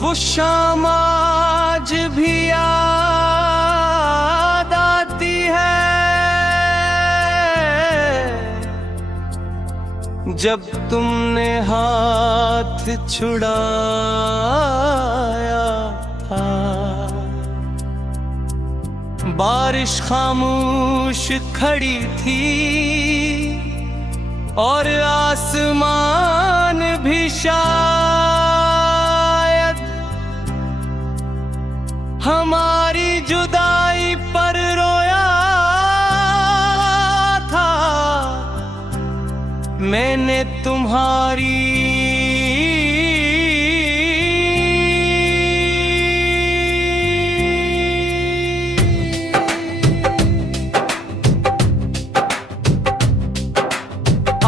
वो शाम आज भी याद आती है, जब तुमने हाथ छुड़ाया था। बारिश खामोश खड़ी थी और आसमान भी शायद हमारी जुदाई पर रोया था। मैंने तुम्हारी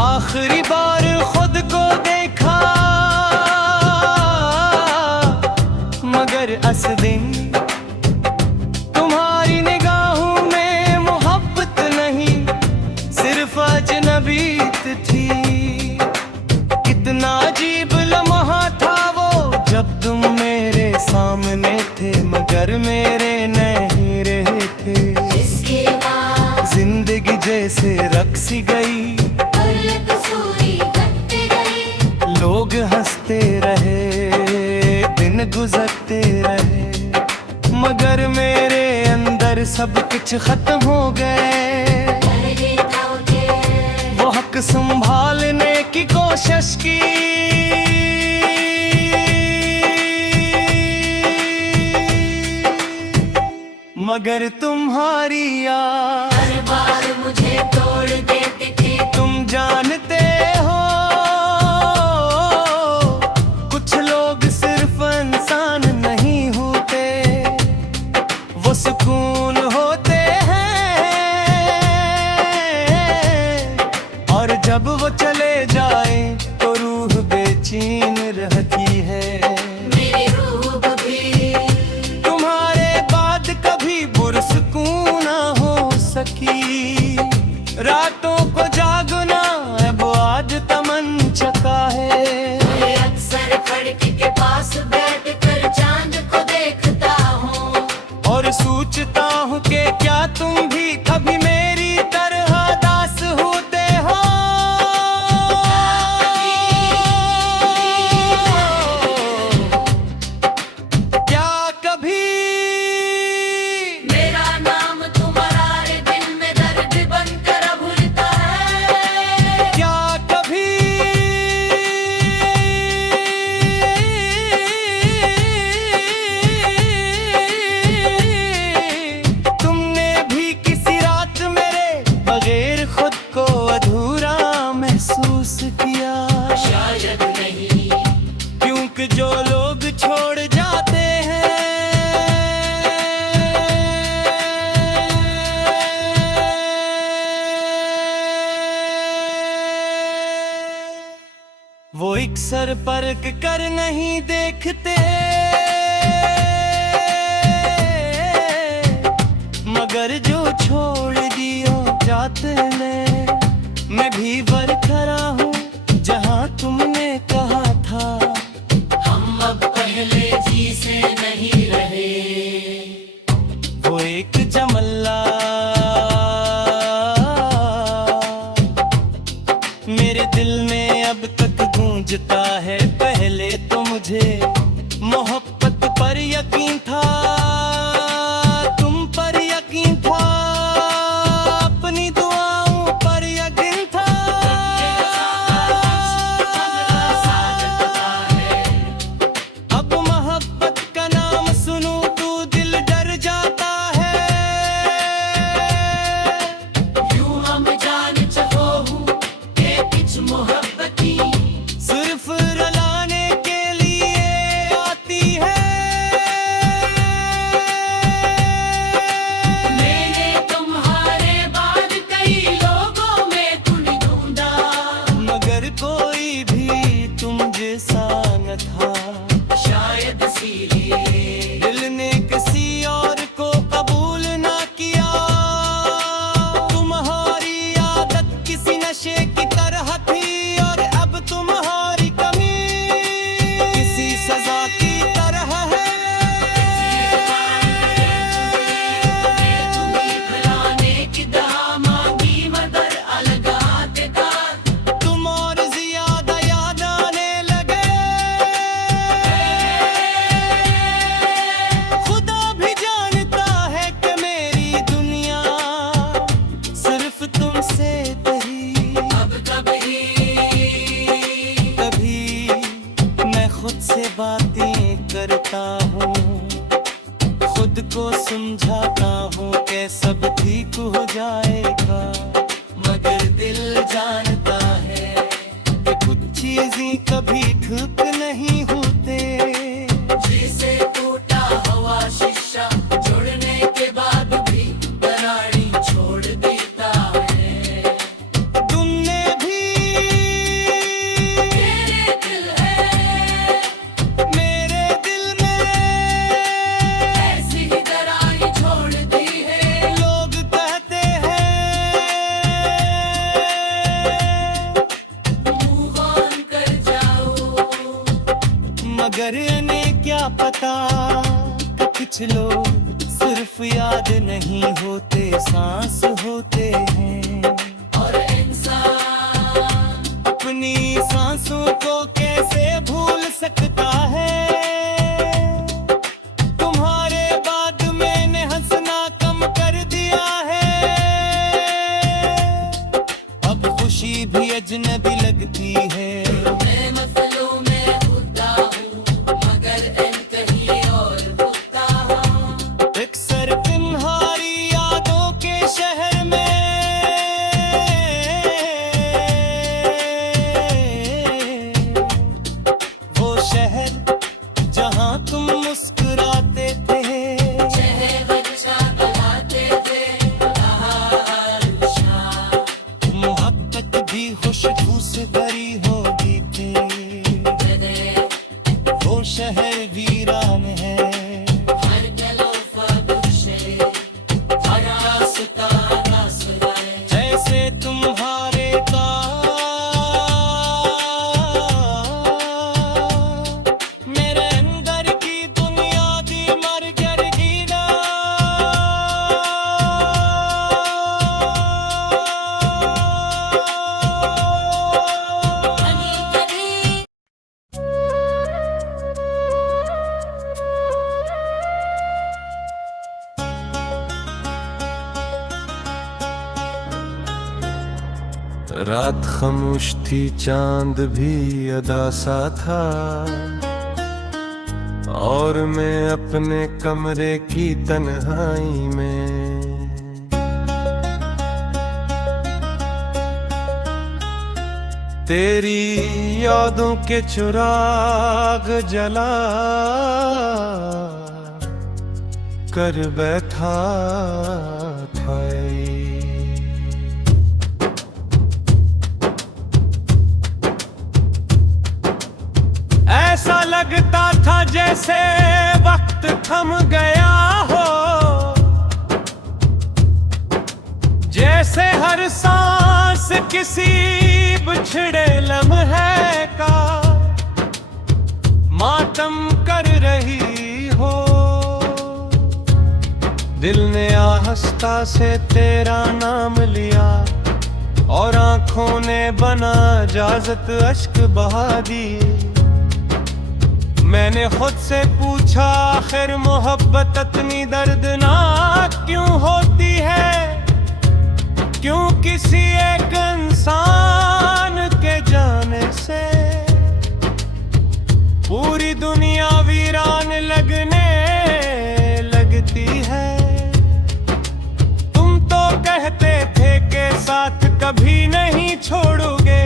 आखिरी बार खुद को देखा, मगर इस दिन तुम्हारी निगाहों में मोहब्बत नहीं, सिर्फ अजनबीत थी। कितना अजीब लम्हा था वो, जब तुम मेरे सामने थे मगर मेरे नहीं रहे थे। इसके बाद जिंदगी जैसे रक्स गई, लोग हंसते रहे, दिन गुजरते रहे, मगर मेरे अंदर सब कुछ खत्म हो गए। वो हक संभालने की कोशिश की, मगर तुम्हारी याद हर बार मुझे तोड़ देती थी। तुम जानते हो कुछ लोग सिर्फ इंसान नहीं होते, वो सुकून होते हैं। और जब वो चले जाए तो रूह बेचैन रहती है। मेरी रूह भी तुम्हारे बाद कभी पुरसुकून ना हो सकी। रातों को जागना अब आज तमन चका है। मैं अक्सर खिड़की के पास बैठकर चांद को देखता हूँ और सोचता हूँ कि क्या तुम भी कभी मेरी तरह दास होते हो। क्या कभी मेरा नाम तुम्हारे दिल में दर्द बनकर अब उड़ता है। क्या कभी तुमने भी किसी रात मेरे बगैर खुद को अधूरा महसूस किया? शायद नहीं, क्योंकि जो लोग छोड़ जाते हैं वो अक्सर परख कर नहीं देखते, मगर जो छोड़ दिया जाते ने मैं भी बरखरा हूँ जहाँ तुमने कहा था। हम अब पहले जी से नहीं रहे। वो एक जमल्ला मेरे दिल में अब तक गूंजता है। पहले तो मुझे मोहब्बत पर यकीन था, तुम पर यकीन था, अपनी दुआओं पर यकीन था। अब मोहब्बत का नाम सुनूं तो दिल डर जाता है। यूं हम जान चको हूँ कि कुछ मोहब्बती सिर्फ रुलाने के लिए आती है। रहता हूँ, खुद को समझाता हूँ कि सब ठीक हो जाएगा, मगर दिल जानता है कि कुछ चीजें कभी ठीक नहीं होते। जिसे टूटा हुआ शीशा जोड़ने के बाद भी दराड़ी छोड़ देता है। तुमने भी मेरे दिल है, मेरे दिल में ऐसी ही दराड़ी छोड़ दी है। लोग कहते हैं मूव ऑन कर जाओ, मगर इन्हें क्या पता कि कुछ लोग सिर्फ याद नहीं होते, सांस होते हैं। और इंसान अपनी सांसों को कैसे भूल सकता है। तुम्हारे बाद मैंने हंसना कम कर दिया है, अब खुशी भी अजनबी लगती है। मैं मसलों में होता हूँ, मगर इन कहीं और होता हूँ। अक्सर तुम्हारी यादों के शहर में वो शहर जहाँ तुम मुस्कुराते थे, चाहे बच्चा बुलाते थे, कहा अर्शा। मोहब्बत भी खुशबू से भरी होगी थी। वो शहर वीरान है, हर गलो फबशे, हर रास्ता रास्ता है। जैसे तुम्हारे मेरे अंदर की दुनिया दी मर गर गिरा। कनी कनी रात खामोश थी, चांद भी अदा सा था, और मैं अपने कमरे की तन्हाई में तेरी यादों के चिराग जला कर बैठा था। ऐसा लगता था जैसे वक्त थम गया हो, जैसे हर सांस किसी बिछड़े लम्हे का मातम कर रही हो। दिल ने आहिस्ता से तेरा नाम लिया, और आंखों ने बना इजाजत अश्क बहा दी। मैंने खुद से पूछा, आखिर मोहब्बत इतनी दर्दनाक क्यों होती है? क्यों किसी एक इंसान के जाने से पूरी दुनिया वीरान लगने लगती है? तुम तो कहते थे कि साथ कभी नहीं छोड़ोगे,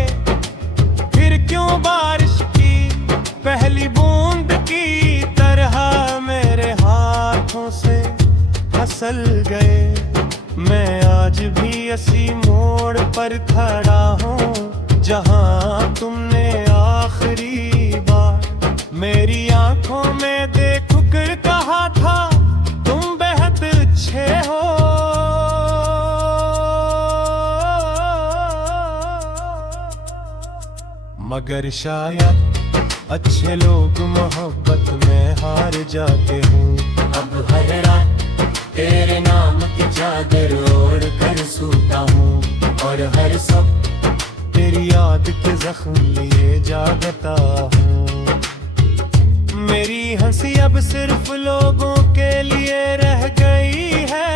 फिर क्यों बारिश की पहली बूंद की तरह मेरे हाथों से फिसल गए? मैं आज भी इसी मोड़ पर खड़ा हूँ जहाँ तुमने आखिरी बार मेरी आंखों में देख कर कहा था, तुम बेहद अच्छे हो। मगर शायद अच्छे लोग मोहब्बत में हार जाते हूँ। अब हर रात तेरे नाम की चादर ओढ़ कर सूता हूँ, और हर सब तेरी याद के जख्म लिए जागता हूँ। मेरी हंसी अब सिर्फ लोगों के लिए रह गई है,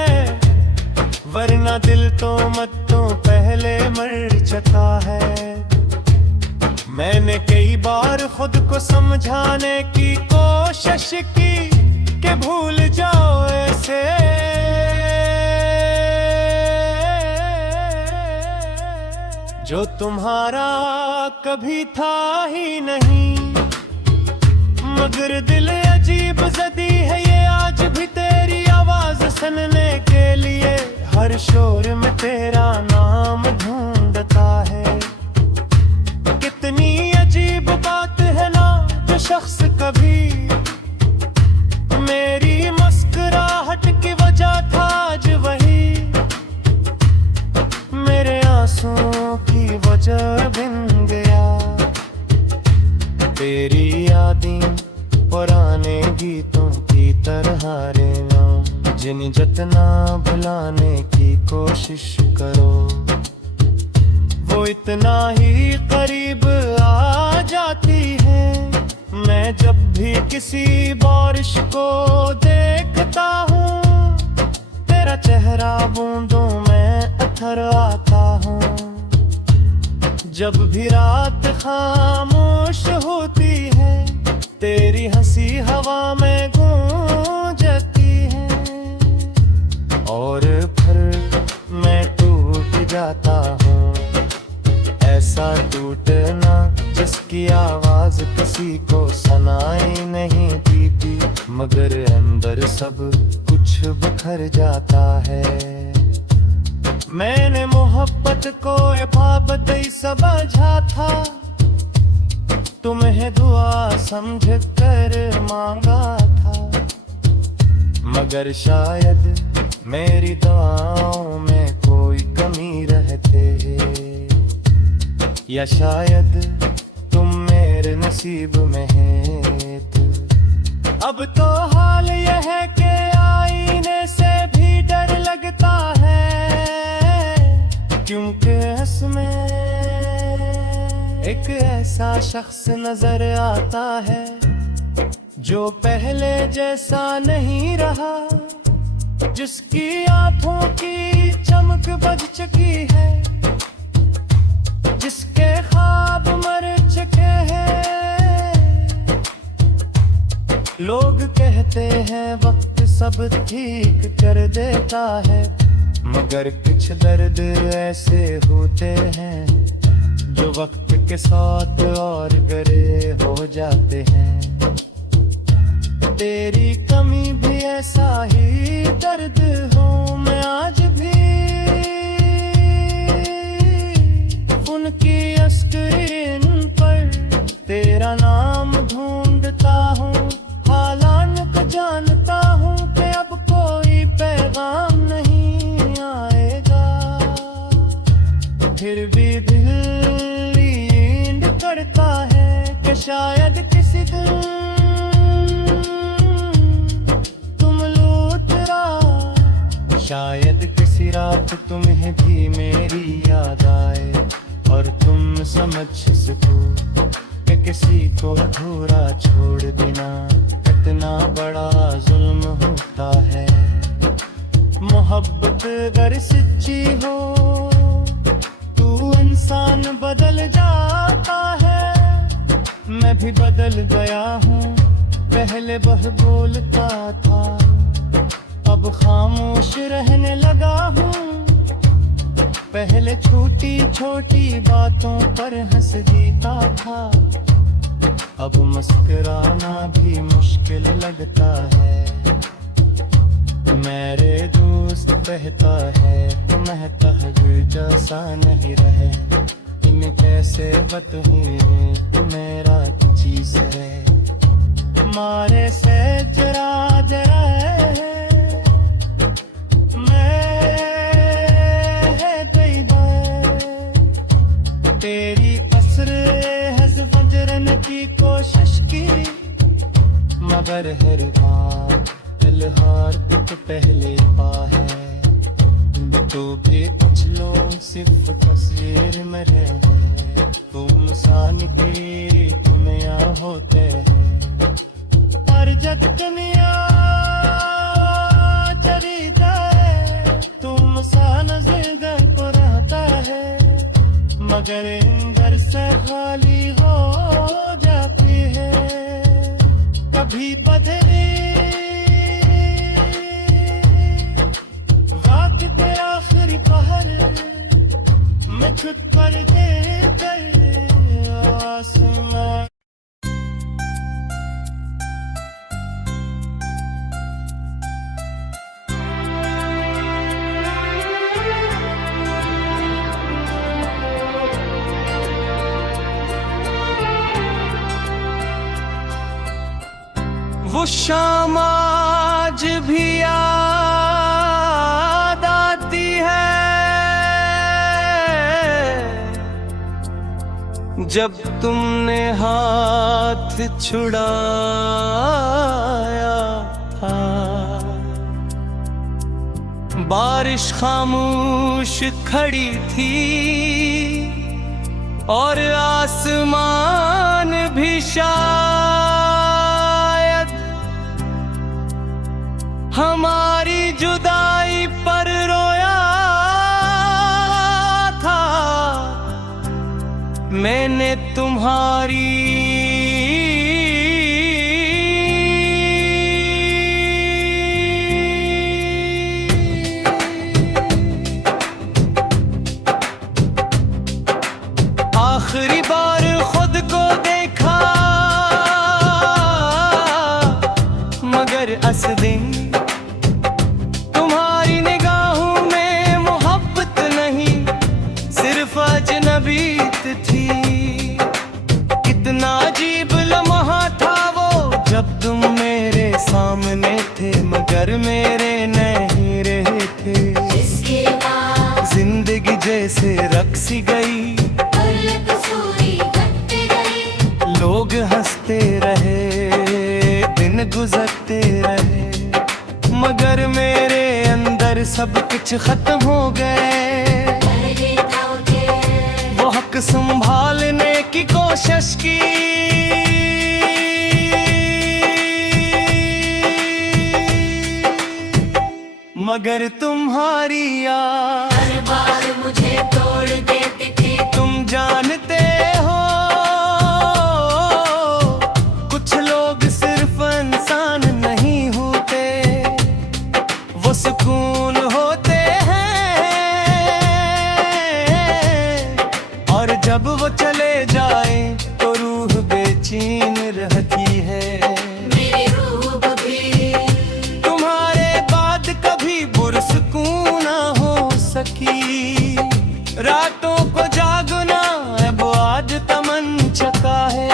वरना दिल तो मत्तों पहले मर चुका है। मैंने कई बार खुद को समझाने की कोशिश कोशिश की कि भूल जाओ ऐसे, जो तुम्हारा कभी था ही नहीं। मगर दिल अजीब जदी है ये आज भी तेरी आवाज सुनने के लिए, हर शोर में तेरा नाम ढूंढता है। कितनी अजीब बात है ना, जो शख्स कभी मेरी मुस्कुराहट की वजह था, आज वही मेरे आंसुओं की वजह बन गया। तेरी यादें पुराने गीतों की तरह रहना, जिन्हें जितना भुलाने की कोशिश करो, वो इतना ही करीब आ जाती है। मैं जब भी किसी बारिश को देखता हूँ, तेरा चेहरा बूंदों में अथर आता हूँ। जब भी रात खामोश होती है, तेरी हंसी हवा में गूंजती है। और फिर मैं टूट जाता हूँ, ऐसा टूटना जिसकी आवाज किसी को सुनाई नहीं देती, मगर अंदर सब कुछ बिखर जाता है। मैंने मोहब्बत को इबादत ही समझा था, तुम्हें दुआ समझ कर मांगा था। मगर शायद मेरी दुआओं में कोई कमी रहते, या शायद तुम मेरे नसीब में है। अब तो हाल यह है कि आईने से भी डर लगता है, क्योंकि इसमें एक ऐसा शख्स नजर आता है, जो पहले जैसा नहीं रहा, जिसकी आंखों की चमक बज चुकी है, जिसके ख्वाब मर चुके हैं। लोग कहते हैं वक्त सब ठीक कर देता है, मगर कुछ दर्द ऐसे होते हैं जो वक्त के साथ और गहरे हो जाते हैं। तेरी कमी भी ऐसा ही दर्द हो, मैं आज भी उनकी अस्क्रीन पर तेरा नाम ढूंढता हूँ। हालान को जानता हूँ कि अब कोई पैगाम नहीं आएगा, फिर भी दिल नींद करता है कि शायद किसी दिन तुम लौट रहा, शायद किसी रात तुम्हें भी मेरी याद आए, और तुम समझ सको कि किसी को अधूरा छोड़ देना कितना बड़ा जुल्म होता है। मोहब्बत अगर सच्ची हो, तू इंसान बदल जाता है। मैं भी बदल गया हूँ, पहले वह बोलता था, अब खामोश रहने लगा हूँ। पहले छोटी छोटी बातों पर हंस देता था, अब मुस्कुराना भी मुश्किल लगता है। मेरे दोस्त कहता है तुम्हें तहजीर जैसा नहीं रहे, तुम्हें कैसे बताऊं तू मेरा चीज है। मारे से जरा जरा तेरी असर हज़्म की कोशिश की, मगर हर बार दिल हार तो पहले पा है। तो भी कुछ लोग सिर्फ तस्वीर में रहे, तुम सान की तुम्हें यहाँ होते हैं। हर जग दुनिया चली जाए, तुम सा नजर पर आता है, मगर अंदर से खाली हो जाती है। कभी वो शाम आज भी याद आती है, जब तुमने हाथ छुड़ाया था। बारिश खामोश खड़ी थी और आसमान भी शायद हमारी जुदाई पर रोया था। मैंने तुम्हारी आखिरी बार खुद को देखा, मगर इस दिन तुम्हारी निगाहों में मोहब्बत नहीं, सिर्फ अजनबीत थी। कितना अजीब लम्हा था वो, जब तुम मेरे सामने थे मगर मेरे नहीं रहे थे। जिंदगी जैसे रक्सी गई, लोग हंसते रहे, दिन गुजरते रहे, मगर मेरे अंदर सब कुछ खत्म हो गए। वो हक संभालने की कोशिश की, मगर तुम्हारी याद हर बार मुझे तोड़ देती थी। तुम जानते हो कुछ लोग सिर्फ इंसान नहीं होते, वो सुकून होते हैं। और जब वो चले जाए तो रूह बेचैन रहती है। मेरी रूह भी तुम्हारे बाद कभी पुरसुकून ना हो सकी। रातों को जागना अब आज तमन चका है।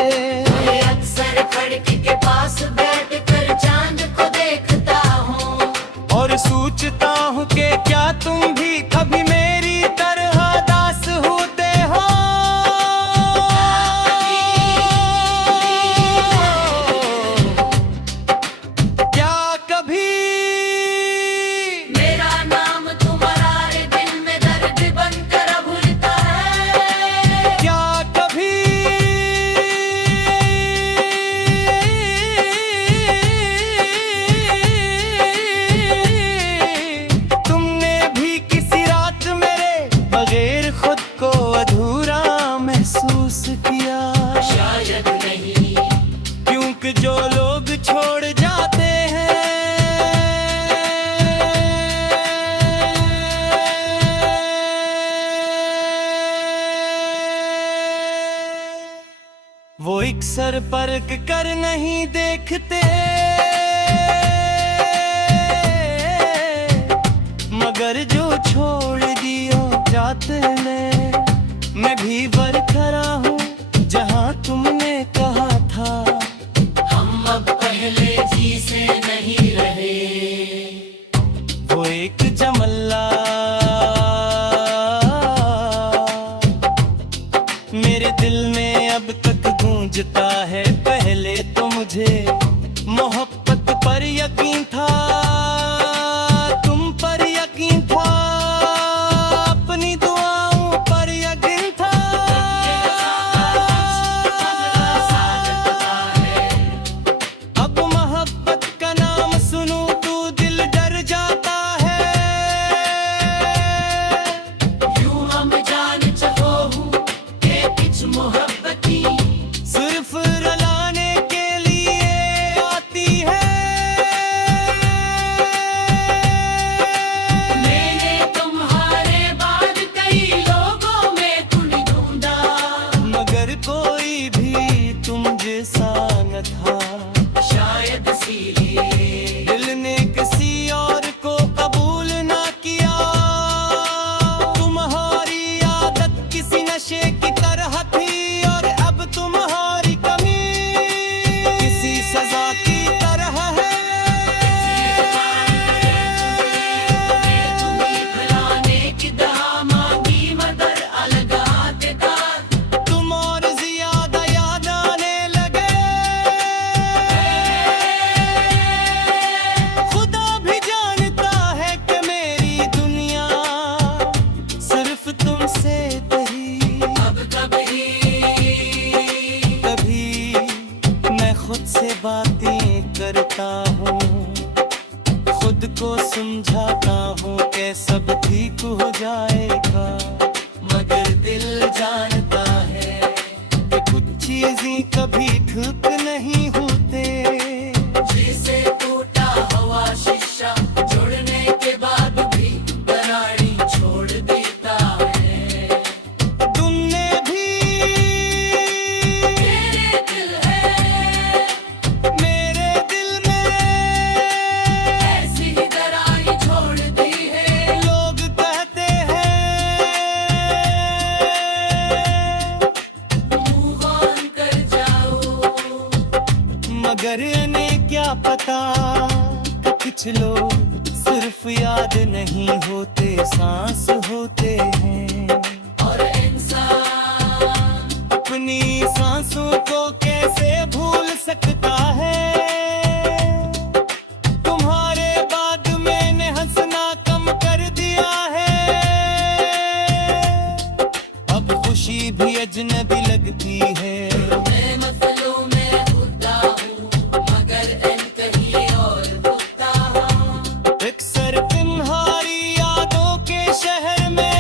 मैं अक्सर खिड़की के पास बैठकर चांद को देखता हूँ और सोचता हूँ कि क्या तुम भी कभी मेरी तरह दास होते हो। क्या कभी मेरा नाम तुम्हारे दिल में दर्द बनकर भूलता है। क्या कभी तुमने भी किसी रात मेरे बगैर खुद को अधूरा महसूस किया? शायद नहीं, क्योंकि जो लोग छोड़ जाते हैं वो एक सर परख कर नहीं देखते, मगर जो छोड़ दियो जाते ने, मैं भी बरकरार हूँ जहाँ तुमने कहा था। हम अब पहले जी से नहीं रहे। वो एक जमल्ला मेरे दिल में अब तक गूंजता है। पहले तो मुझे मोहब्बत पर यकीन था, तुम पर यकीन था, अपनी दुआओं पर यकीन था। अब मोहब्बत का नाम सुनूं तो दिल डर जाता है। यूं हम जान चको हूँ कि कुछ मोहब्बती सिर्फ रुलाने के लिए आती है। से बातें करता हूँ, खुद को समझाता हूँ कि सब ठीक हो जाएगा, मगर दिल जानता है कि कुछ चीजें कभी ठीक नहीं होते। जिसे टूटा हुआ शीशा जोड़ने के बाद भी दराड़ी छोड़ देता है। तुमने भी मेरे दिल है, मेरे दिल में ऐसी ही दराड़ी छोड़ दी है। लोग कहते हैं मूव ऑन कर जाओ, मगर इन्हें क्या पता कि कुछ लोग सिर्फ याद नहीं होते, सांस होते हैं। और इंसान अपनी सांसों को कैसे भूल सकता है। तुम्हारे बाद मैंने हंसना कम कर दिया है, अब खुशी भी अजनबी लगती है। मैं मसलों में उठता हूँ, मगर इन कहीं और रुकता हूँ। अक्सर तुम्हारी यादों के शहर में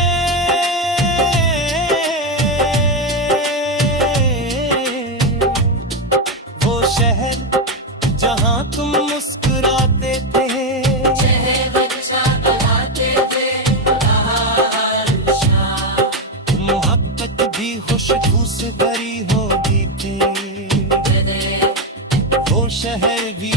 वो शहर जहाँ तुम मुस्कुराते थे, शहर अच्छा बनाते थे हर शाम। मोहब्बत भी खुशबू से भरी होगी थी, वो शहर भी